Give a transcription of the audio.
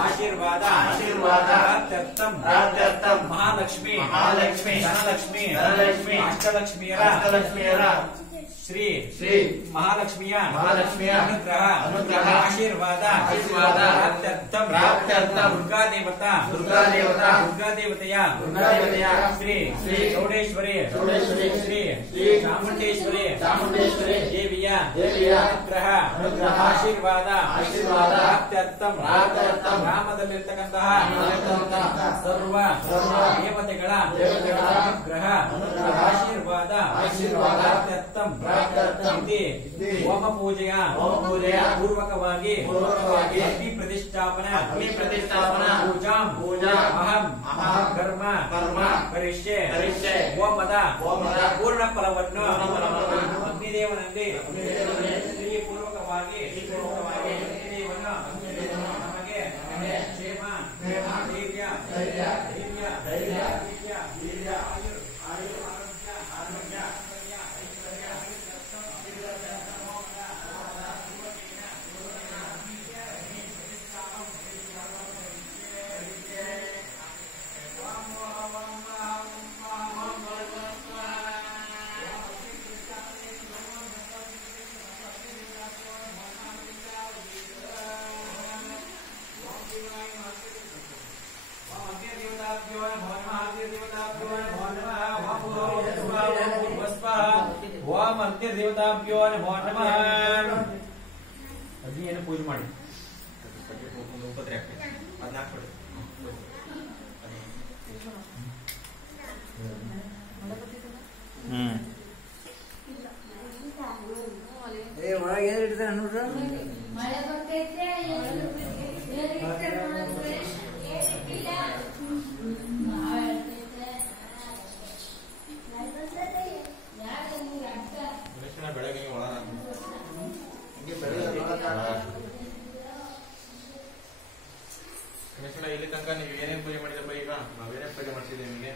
आशीर्वाद प्राप्त्यर्थम महालक्ष्मी धनलक्ष्मी अष्टलक्ष्मीयर श्री महालक्ष्मिय अनुग्रह आशीर्वाद प्राप्त्यर्थम दुर्गा देवतया श्री चौडेश्वरी श्री चामुंडेश्वरी देविया अनुग्रह आशीर्वाद प्राप्त्यर्थम ಗ್ರಾಮದಲ್ಲಿರತಕ್ಕಂತಹ ಸರ್ವ ದೇವತೆಗಳ ಅನುಗ್ರಹ ಆಶೀರ್ವಾದ ಪ್ರಾಪ್ತ್ಯರ್ಥಂ ಹೋಮ ಪೂಜೆಯ ಪೂರ್ವಕವಾಗಿ ಅಗ್ನಿ ಪ್ರತಿಷ್ಠಾಪನಾ ಪೂಜಾ ಅಹಂ ಕರ್ಮ ಕರಿಷ್ಯೆ ಹೋಮದ ಪೂರ್ಣ ಫಲವನ್ನು ಅಗ್ನಿದೇವನಲ್ಲಿ ಪೂರ್ವಕವಾಗಿ ಅಗ್ನಿದೇವನ ನಮಗೆ ಕ್ಷೇಮ ಧೈರ್ಯ ದೇವತಾಭ್ಯೋ ನಮೋ ನಮಃ. ಅಗ್ನಿ ಏನು ಪೂಜೆ ಮಾಡಿ ಒಳಗೆ ಏನು ಇಡ್ತಾರೆ ನೋಡ್ರ ಇಲ್ಲಿ ತನಕ ನೀವು ಏನೇನು ಪೂಜೆ ಮಾಡಿದಪ್ಪ? ಈಗ ನಾವೇನೇ ಪೂಜೆ ಮಾಡ್ತಿದ್ದೀವಿ ನಿಮಗೆ